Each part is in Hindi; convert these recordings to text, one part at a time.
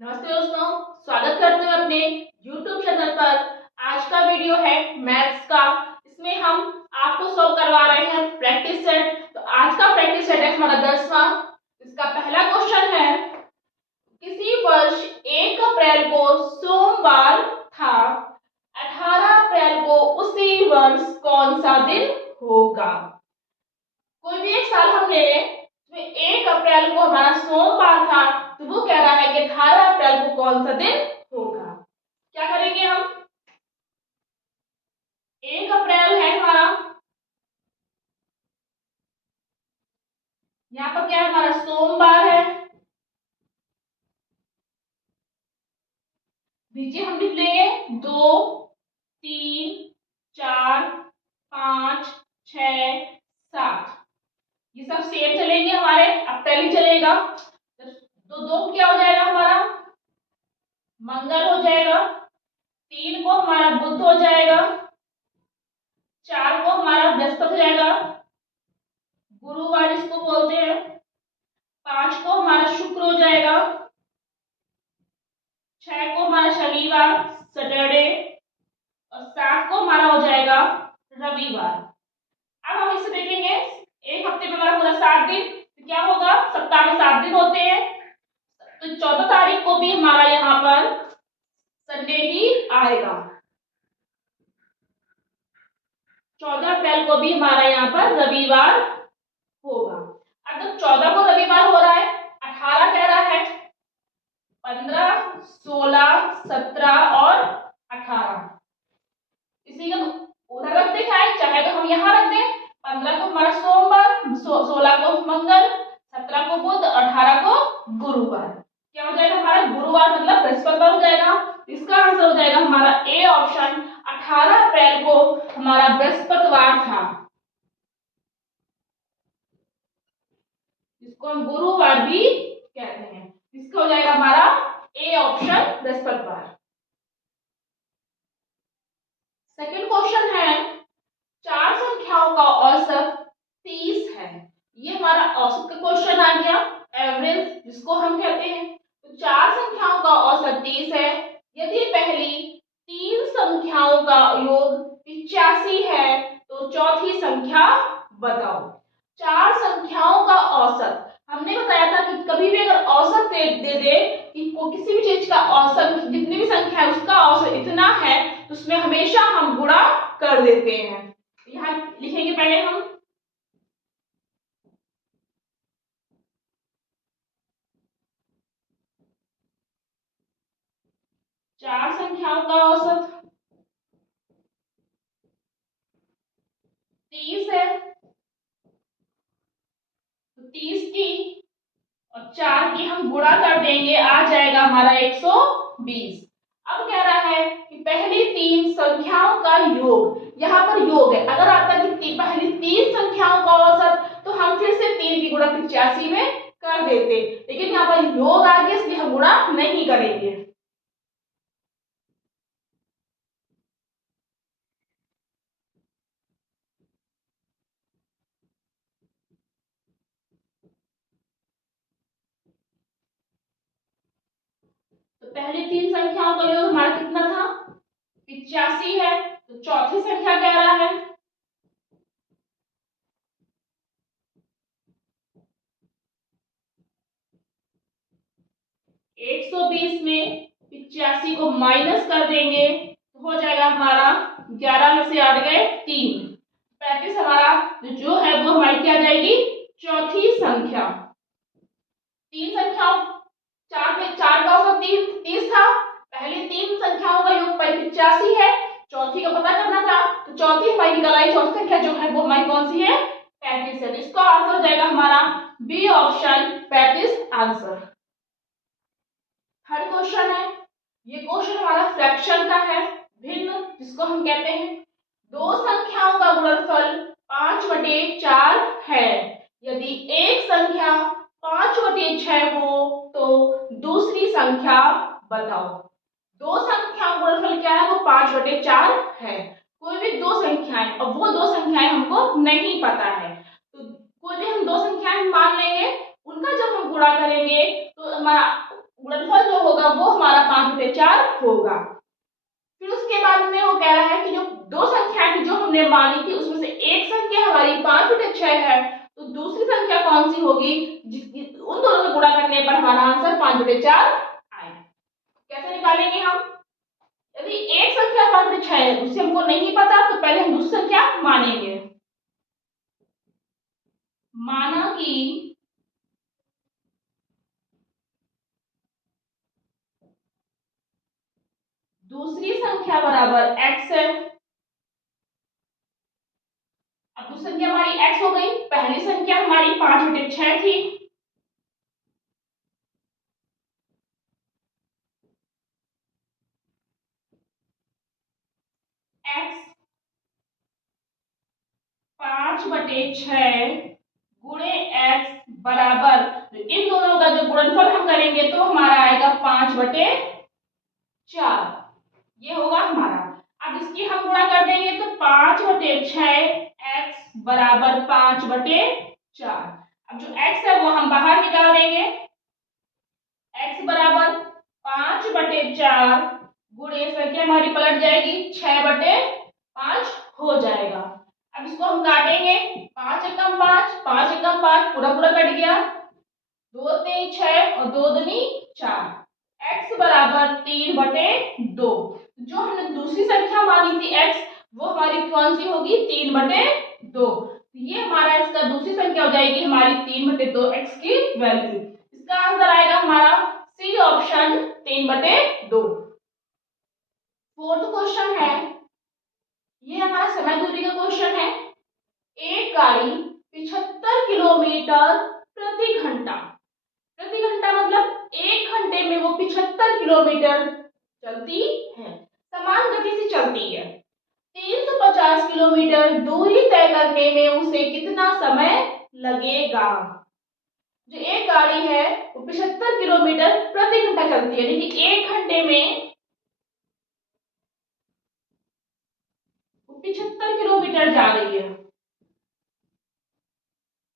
नमस्ते दोस्तों, स्वागत करते हैं अपने YouTube चैनल पर। आज का वीडियो है मैथ्स का। इसमें हम आपको सॉल्व करवा रहे हैं प्रैक्टिस सेट। तो आज का प्रैक्टिस सेट है हमारा 10वां। इसका पहला क्वेश्चन है, किसी वर्ष 1 अप्रैल को सोमवार था, 18 अप्रैल को उसी वर्ष कौन सा दिन होगा। कोई भी एक साल हम ले लें, इसमें 1 अप्रैल को हमारा सोमवार था, तो वो कह रहा है कि 18 अप्रैल को कौन सा दिन होगा। क्या करेंगे हम, 1 अप्रैल है हमारा, यहाँ पर क्या है हमारा सोमवार है, नीचे हम लिख लेंगे 2 3 4 5 6 7। ये सब सेम चलेंगे हमारे, अप्रैल ही चलेगा। तो 2 क्या हो जाएगा हमारा मंगल हो जाएगा, 3 को हमारा बुध हो जाएगा, 4 को हमारा बृहस्पति हो जाएगा, गुरुवार इसको बोलते हैं, 5 को हमारा शुक्र हो जाएगा, 6 को हमारा शनिवार सैटरडे, और 7 को हमारा हो जाएगा रविवार। अब हम इसे देखेंगे, एक हफ्ते में हमारा पूरा 7 दिन, तो क्या होगा, सप्ताह में 7 दिन होते हैं। तो 14 तारीख को भी हमारा यहाँ पर संडे ही आएगा, 14 अप्रैल को भी हमारा यहाँ पर रविवार होगा। अब जब 14 को रविवार हो रहा है, 18 कह रहा है, 15 16 17 और 18 इसी का उधर रख दे, चाहे तो हम यहाँ रख दें। 15 को हमारा सोमवार, 16 को मंगल, 17 को बुध, 18 को गुरुवार। क्या हो जाएगा हमारा गुरुवार मतलब बृहस्पतिवार हो जाएगा। इसका आंसर हो जाएगा हमारा ए ऑप्शन, 18 अप्रैल को हमारा बृहस्पतिवार था, जिसको हम गुरुवार भी कहते हैं। इसका हो जाएगा हमारा ए ऑप्शन बृहस्पतिवार। सेकंड क्वेश्चन है, 4 संख्याओं का औसत 30 है। ये हमारा औसत का क्वेश्चन आ गया, एवरेज जिसको हम कहते हैं। तो 4 संख्याओं का औसत 30 है, यदि पहली 3 संख्याओं का योग 85 है तो चौथी संख्या बताओ। 4 संख्याओं का औसत, हमने बताया था कि कभी भी अगर औसत दे कि किसी भी चीज का औसत, जितनी भी संख्या है उसका औसत इतना है, तो उसमें हमेशा हम गुणा कर देते हैं। यहाँ लिखेंगे पहले हम, चार संख्याओं का औसत 30 है, तो 30 की और 4 की हम गुणा कर देंगे, आ जाएगा हमारा 120। अब कह रहा है कि पहली 3 संख्याओं का योग, यहाँ पर योग है, अगर आता कि पहली 3 संख्याओं का औसत तो हम फिर से 3 की गुणा 85 में कर देते, लेकिन यहाँ पर योग आ गया इसलिए हम गुणा नहीं करेंगे। तो पहली 3 संख्याओं का योग हमारा कितना था, 85 है, तो चौथी संख्या कह रहा है 120 में 85 को माइनस कर देंगे तो हो जाएगा हमारा 11 में से 8 गए 3, 35 हमारा जो है वो हमारी क्या जाएगी, चौथी संख्या। 3 संख्याओं, 4 का औसत 30 था, पहली 3 संख्याओं का योग 85 है, चौथी का पता करना था, तो चौथी हमारी निकल आई, चौथी संख्या जो है वो हमारी कौन सी है, 35 है। इसका आंसर हो जाएगा हमारा B option 35 answer. Third question है, ये क्वेश्चन हमारा फ्रैक्शन का है, भिन्न जिसको हम कहते हैं। 2 संख्याओं का गुणनफल 5/4 है, यदि एक संख्या 5/6 हो तो दूसरी संख्या बताओ। 2 संख्याओं का गुणनफल क्या है, वो 5/4 है। कोई भी 2 संख्याएं, और वो 2 संख्याएं हमको नहीं पता है, तो कोई भी हम 2 संख्याएं मान लेंगे, उनका जब हम गुणा करेंगे तो हमारा गुणनफल जो होगा वो हमारा 5/4 होगा। फिर उसके बाद में वो कह रहा है कि जो दो संख्या थी जो हमने मानी थी उसमें से एक संख्या हमारी 5/6 है, तो दूसरी संख्या कौन सी होगी जिसकी उन दोनों को गुणा करने पर हमारा आंसर 5/4 आए। कैसे निकालेंगे हम? यदि एक संख्या 5/6 है उसे हमको नहीं पता तो पहले हम दूसरी संख्या मानेंगे। माना कि दूसरी संख्या बराबर x है। अब दूसरी संख्या हमारी x हो गई, पहली संख्या हमारी 5/6 थी। x 5/6 गुणे x बराबर इन दोनों का जो गुणनफल हम करेंगे तो हमारा आएगा 5/4, ये होगा हमारा। अब इसकी हम गुणा कर देंगे तो 5/6 x बराबर 5/4। अब जो x है वो हम बाहर निकाल देंगे। x बराबर 5/4 गुणे संख्या हमारी पलट जाएगी 6/5 हो जाएगा। अब इसको हम काटेंगे, 5 एकम 5, 5 एकम 5 पूरा पूरा कट गया, 2 3 6 और 2 दूनी 4, x बराबर 3/2। जो हमने दूसरी संख्या मानी थी x वो हमारी कौन सी होगी 3/2। ये हमारा इसका दूसरी संख्या हो जाएगी हमारी 3/2 x की वैल्यू। इसका आंसर आएगा हमारा सी ऑप्शन 3/2। फोर्थ क्वेश्चन है, ये हमारा समय दूरी का क्वेश्चन है। एक गाड़ी 75 किलोमीटर प्रति घंटा, प्रति घंटा मतलब एक घंटे में वो 75 किलोमीटर चलती है, समान गति से चलती है। 350 किलोमीटर दूरी तय करने में उसे कितना समय लगेगा? जो एक गाड़ी है वो 75 किलोमीटर प्रति घंटा चलती है, यानी कि एक घंटे में 75 किलोमीटर जा रही है।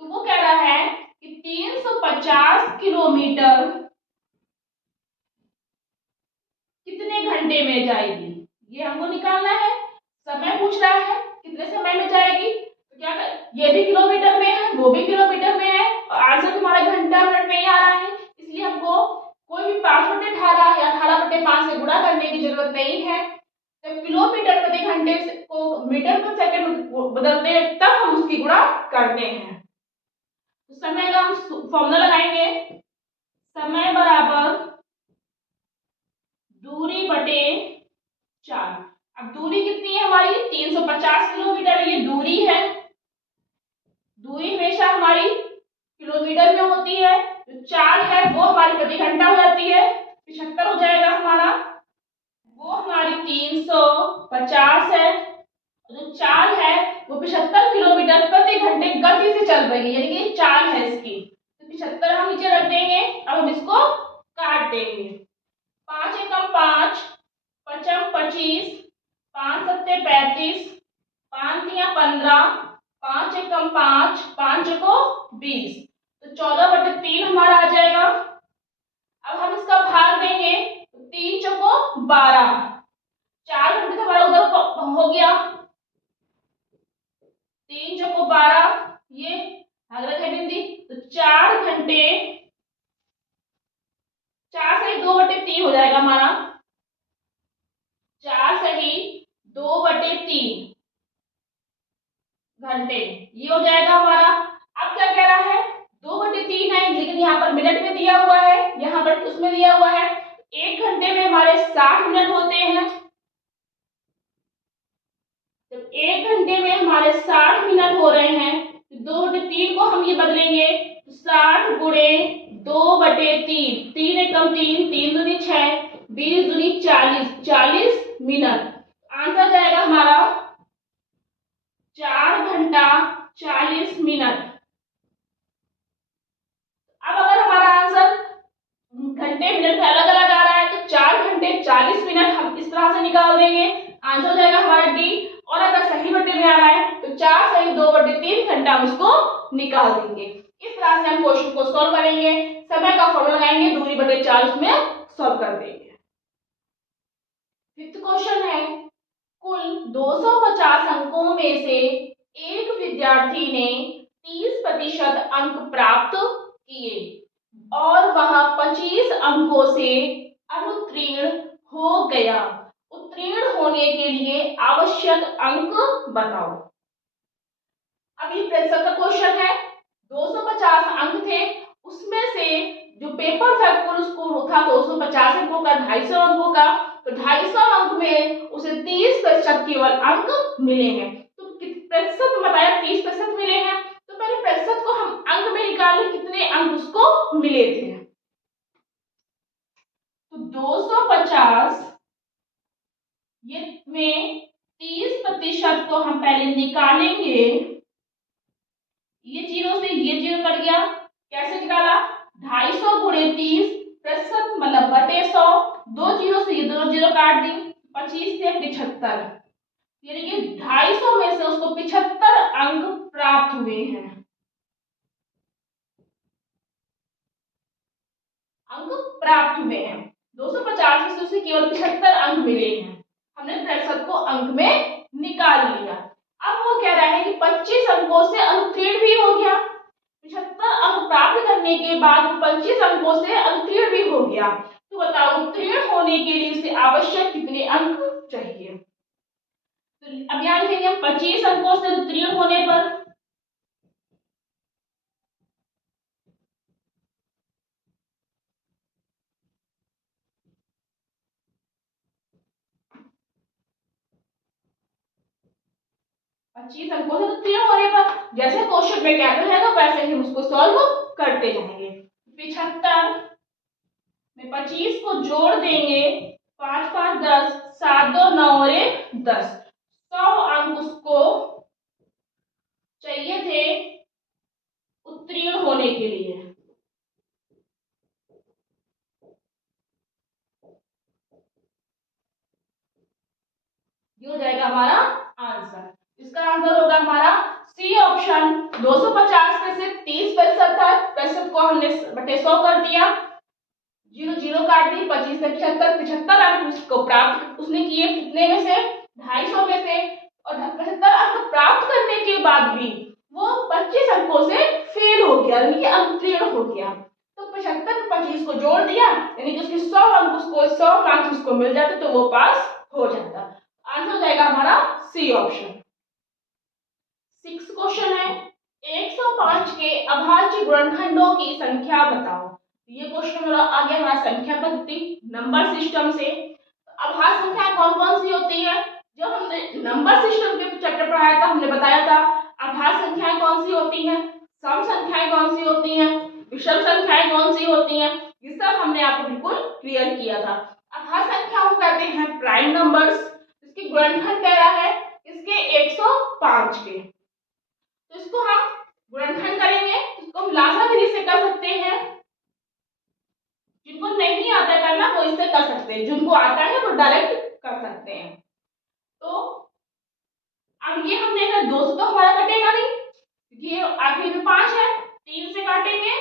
तो वो कह रहा है कि 350 किलोमीटर कितने घंटे में जाएगी, ये हमको निकालना है। समय पूछ रहा है कितने समय में जाएगी, तो क्या कर, ये भी किलोमीटर में है वो भी किलोमीटर में है और आंसर तुम्हारा घंटा मिनट में ही आ रहा है, इसलिए हमको कोई भी 5/18 या 18/5 से गुणा करने की जरूरत नहीं है। जब किलोमीटर प्रति घंटे को मीटर प्रति सेकंड में बदलते हैं तब हम उसकी गुणा करते हैं। तो समय का हम फॉर्मूला लगाएंगे, समय बराबर दूरी बटे 4। अब दूरी कितनी है हमारी 350 किलोमीटर, ये दूरी है। दूरी हमेशा हमारी किलोमीटर में होती है, जो 4 है वो हमारी प्रति घंटा हो जाती है, 75 हो जाएगा हमारा, वो हमारी 350 है। जो 4 है वो 75 किलोमीटर प्रति घंटे गति से चल रही है, यानी कि 4 है इसकी, तो 75 हम नीचे रख देंगे। अब हम इसको काट देंगे, 5 एकम 5, 5 25, 5 सत्ते 35, 5 तिया 15, 5 एकम 5, 5 को 20, तो 14/3 हमारा आ जाएगा। अब हम इसका भाग देंगे तो 3 चौको 12, 4 घंटे तो हमारा उधर हो गया, 3 चौको 12, ये भाग रखे बिंदी, तो 4 घंटे, 4 से 2/3 हो जाएगा हमारा, 4 सही 2/3 घंटे, ये हो जाएगा हमारा। अब क्या कह रहा है 2/3 है लेकिन यहाँ पर मिनट में दिया हुआ है, यहाँ पर उसमें दिया हुआ है, एक घंटे में हमारे 60 मिनट होते हैं। जब एक घंटे में हमारे 60 मिनट हो रहे हैं तो 2/3 को हम ये बदलेंगे, 60 गुणे 2/3, 3 एकम 3, 3 दूनी 6, 20 दूनी 40, 40 मिनट। आंसर जाएगा हमारा 4 घंटा 40 मिनट। अब अगर हमारा आंसर घंटे मिनट में अलग अलग आ रहा है तो 4 घंटे 40 मिनट हम इस तरह से निकाल देंगे, आंसर हो जाएगा हमारा डी। और अगर सही बटे में आ रहा है तो 4 सही 2/3 घंटा हम उसको निकाल देंगे। इस तरह से हम क्वेश्चन को सॉल्व करेंगे। समय का फॉर्मूला लगाएंगे, दूरी बटे 4 उसमें सॉल्व कर देंगे। फिफ्थ क्वेश्चन है, कुल 250 अंकों में से एक विद्यार्थी ने 30% अंक प्राप्त किए और वह 25 अंकों से अनुत्तीर्ण हो गया। उत्तीर्ण होने के लिए आवश्यक अंक बताओ। अब ये प्रतिशत का क्वेश्चन है। 250 अंक थे, उसमें से जो पेपर था कुल स्कोर था 250 अंकों का, 250 अंकों का, तो 250 अंक में उसे 30% केवल अंक मिले हैं। तो प्रतिशत बताया 30% मिले हैं, तो पहले प्रतिशत को हम अंक में निकालें, कितने अंक उसको मिले थे। तो 250 ये में 30% को हम पहले निकालेंगे। ये जीरो से ये जीरो कट गया, कैसे निकाला? 250 गुणे 30 प्रतिशत मतलब बटे 100, दो जीरो से ये दोनों जीरो काट दी, 25 से 75, यानी कि 250 में से उसको 75 अंक प्राप्त हुए हैं। अंक प्राप्त हुए हैं 250 में से उसे केवल 75 अंक मिले हैं। हमने प्रतिशत को अंक में निकाल लिया। अब वो कह रहा है कि 25 अंकों से अनुत्तीर्ण भी हो गया। 75 अंक प्राप्त करने के बाद 25 अंकों से अनुत्तीर्ण भी हो गया। तो बताओ उत्तीर्ण होने के लिए उसे आवश्यक कितने अंक चाहिए। तो अब यहाँ लिखेंगे 25 अंकों से उत्तीर्ण होने पर 25 अंकों से उत्तीर्ण होने पर जैसे क्वेश्चन में कहते रहेगा वैसे ही हम उसको सॉल्व करते जाएंगे। 75 में 25 को जोड़ देंगे, 5 5 10, 7 2 9 और 1 10, 100 अंक उसको चाहिए थे उत्तीर्ण होने के लिए। ये हो जाएगा हमारा आंसर। इसका आंसर होगा हमारा सी ऑप्शन। 250 में से 30% था, प्रतिशत को हमने बटे 100 कर दिया, जीरो जीरो काट दी, 25 से 75, 75 अंक उसको प्राप्त उसने किए, कितने में से 250 में से, और 75 अंक प्राप्त करने के बाद भी वो 25 अंकों से फेल हो गया, यानी कि अनुत्तीर्ण हो गया। तो 75 में 25 को जोड़ दिया, यानी कि उसके 100 अंक उसको 100 मार्क्स उसको मिल जाते, तो वो पास हो जाता। आंसर हो जाएगा हमारा सी ऑप्शन। 6 क्वेश्चन है, 105 के अभाज्य गुणनखंडों की संख्या बताओ। ये क्वेश्चन मेरा आ गया हमारा संख्या पद्धति नंबर सिस्टम से। अभाज्य संख्या कौन कौन सी होती है? जो हमने नंबर सिस्टम के चैप्टर पढ़ाया था, हमने बताया था अभाज्य संख्याएं कौन सी होती हैं, सम संख्याएं कौन सी होती हैं, विषम संख्याएं कौन सी होती हैं, ये सब हमने आपको बिल्कुल क्लियर किया था। अभाज्य संख्या को कहते हैं प्राइम नंबर्स। इसकी गुणनखंड कह रहा है इसके 105 के, तो इसको हम गुणनखंड करेंगे, इसको हम लासा विधि से कर सकते हैं। जिनको नहीं आता करना वो इससे कर सकते हैं, जिनको आता है वो डायरेक्ट कर सकते हैं। तो अब ये हम देखा 200 तो हमारा कटेगा नहीं, ये आखिरी में 5 है, 3 से काटेंगे।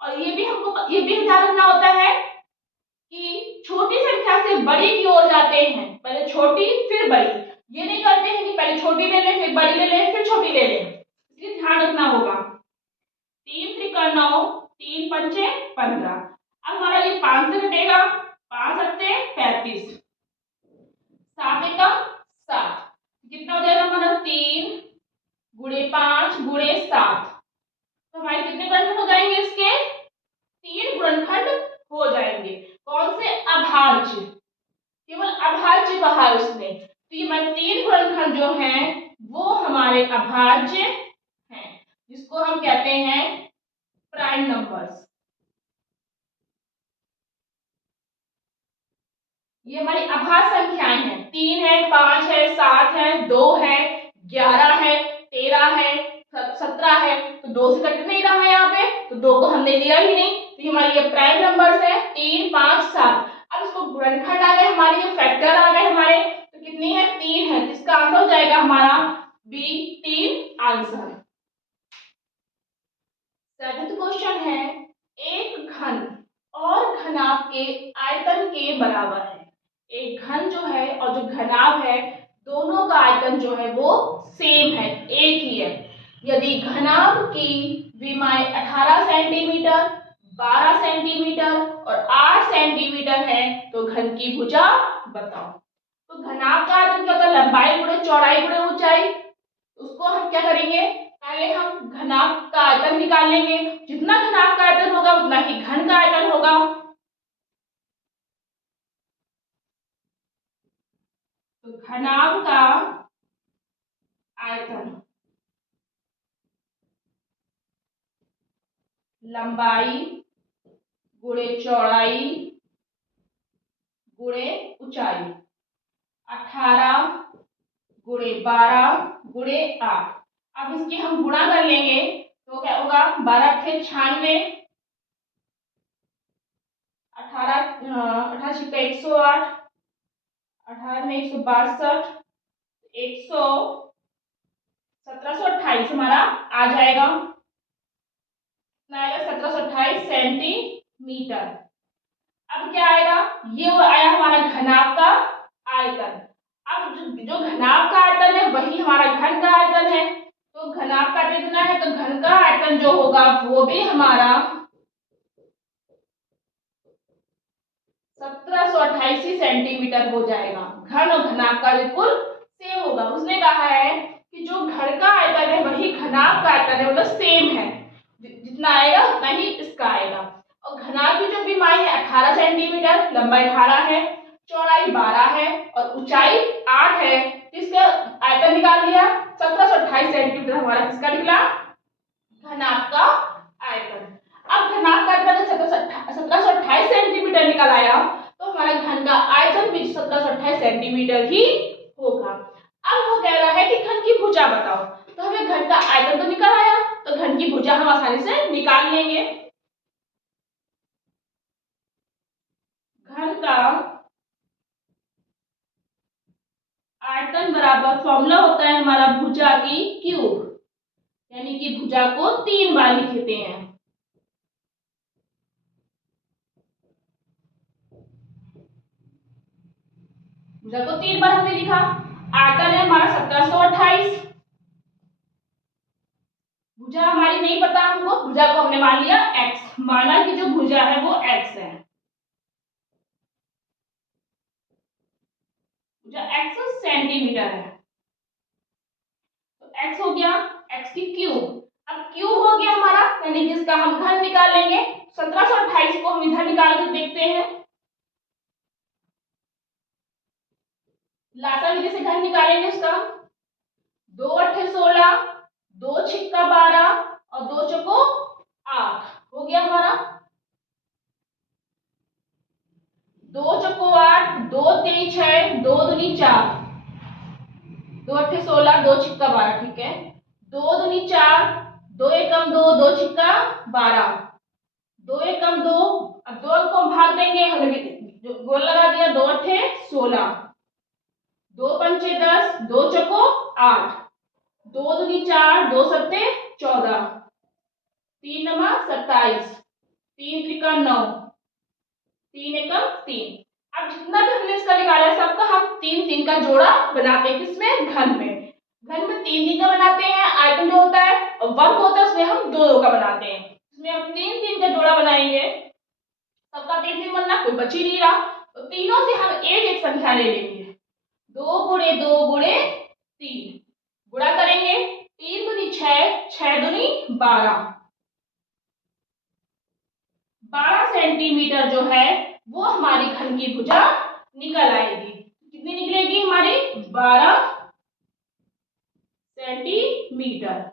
और ये भी हमको ये भी ध्यान रखना होता है कि छोटी संख्या से बड़ी की ओर जाते हैं, पहले छोटी फिर बड़ी। ये नहीं करते हैं कि पहले छोटी ले लें फिर बड़ी ले लें फिर छोटी ले लें, इसलिए ध्यान रखना होगा। 3 त्रिका 9, 3 पंचे 15। अब हमारा ये 5 से कटेगा, 5 सत्ते 35, 7 एकम 7, कितना हो जाएगा हमारा 3 गुणे 5 गुणे 7। तो हमारे कितने गुणनखंड हो जाएंगे? इसके 3 गुणनखंड हो जाएंगे। कौन से? अभाज्य, केवल अभाज्य कहा है उसने, तो ये हमारे 3 गुणनखंड जो हैं वो हमारे अभाज्य हैं, जिसको हम कहते हैं प्राइम नंबर्स। ये हमारी अभाज्य संख्याएं हैं, 3 है, 5 है, 7 है, 2 है, 11 है, 13 है, 17 है, तो 2 से कट नहीं रहा है यहाँ पे, तो 2 को हमने लिया ही नहीं, तो ये हमारी ये प्राइम नंबर्स है 3 5 7। अब इसको गुणनखंड आ गए हमारे, ये फैक्टर आ गए हमारे, तो कितनी है? 3 है, जिसका आंसर हो जाएगा हमारा बी 3 आंसर। 7वां क्वेश्चन है, एक आयतन के बराबर है। एक घन जो है और जो घनाभ है दोनों का आयतन जो है वो सेम है, एक ही है। यदि घनाभ की विमाएं 18 सेंटीमीटर, 12 सेंटीमीटर और 8 सेंटीमीटर है तो घन की भुजा बताओ। तो घनाभ का आयतन क्या होता है? लंबाई गुणे चौड़ाई गुणे ऊंचाई। उसको हम क्या करेंगे, पहले हम घनाभ का आयतन निकाल लेंगे। जितना घनाभ का आयतन होगा उतना ही घन का आयतन होगा। तो घनाभ का आयतन लंबाई गुणे चौड़ाई गुणे ऊंचाई, 18 गुणे 12 गुणे 8। अब इसकी हम गुणा कर लेंगे तो क्या होगा, 12 × 96, 18 छिक्का 108, 18 में 162, 1728 हमारा आ जाएगा। 1728 सेंटीमीटर। अब क्या आएगा, ये वो आया हमारा घनाभ का आयतन। अब जो घनाभ का आयतन है वही हमारा घन का आयतन है। तो घनाभ का आयतन कितना है, तो घन का आयतन जो होगा वो भी हमारा 1728 सेंटीमीटर हो जाएगा। घन और घनाभ का बिल्कुल सेम होगा। उसने कहा है कि जो घन का आयतन है वही घनाभ का आयतन है, मतलब सेम है। जितना आएगा उतना ही इसका आएगा। और घनाभ की जो विमाएं है 18 सेंटीमीटर, लंबाई 18 है, चौड़ाई 12 है और ऊंचाई 8 है। इसका आयतन निकाल लिया, 1728 सेंटीमीटर हमारा किसका निकला, घनाभ का आयतन। अब घनाभ का आयतन 1728 सेंटीमीटर निकल आया तो हमारा घन का आयतन भी 1728 सेंटीमीटर ही होगा। अब वो कह रहा है कि घन की भुजा बताओ। तो हमें घन का आयतन तो निकल आया, तो घन की भुजा हम आसानी से निकाल लेंगे। घन का आयतन बराबर फॉर्मूला होता है हमारा भुजा की क्यूब, यानी कि भुजा को 3 बार लिखते हैं। भुजा को 3 बार हमने लिखा। आयतन है हमारा 1728। भुजा हमारी नहीं पता हमको, भुजा को हमने मान लिया x, माना कि जो भुजा है वो x है। भुजा x सेंटीमीटर है तो x हो गया x की क्यूब। अब क्यूब हो गया हमारा, यानी कि इसका हम घन निकाल लेंगे। 1728 को हम इधर निकाल कर देखते हैं। लासा विधि से घन निकालेंगे उसका। 2 × 8 = 16, 2 × 6 = 12 और 2 चौको 8 हो गया हमारा। 2 चौको 8, 2 3 6, 2 दूनी 4, 2 × 8 = 16, 2 × 6 = 12, ठीक है। 2 दूनी 4, 2 एकम 2, 2 छिक्का 12, 2 एकम 2। अब 2 अंक को हम भाग देंगे, हमने जो गोल लगा दिया। 2 × 8 = 16, 2 पंचे 10, 2 चौको 8, 2 दूनी 4, 2 सत्ते 14, 3 नमा 27, 3 त्रिका 9, 3 एकम 3। अब जितना भी हमने इसका निकाला है सबका हम 3 3 का जोड़ा बनाते हैं। किसमें, घन में। घन में 3 3 का बनाते हैं, आयतन जो होता है और वर्ग होता है उसमें हम 2 2 का बनाते हैं। इसमें हम 3 3 का जोड़ा बनाएंगे। सबका 3 3 बनना, कोई बच ही नहीं रहा, तो तीनों से हम एक एक संख्या ले लेंगे। 2 × 2 × 3 गुणा करेंगे। 3 दूनी 6, 6 दूनी 12, 12 सेंटीमीटर जो है वो हमारी घन की भुजा निकल आएगी। कितनी निकलेगी हमारी, 12 सेंटीमीटर।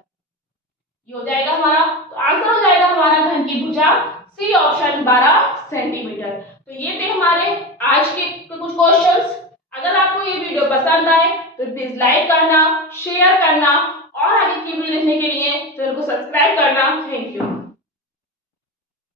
ये हो जाएगा हमारा, तो आंसर हो जाएगा हमारा घन की भुजा सी ऑप्शन 12 सेंटीमीटर। तो ये थे हमारे आज के कुछ क्वेश्चंस। अगर आपको ये वीडियो पसंद आए तो प्लीज लाइक करना, शेयर करना और आगे की वीडियो देखने के लिए चैनल को सब्सक्राइब करना। Thank you.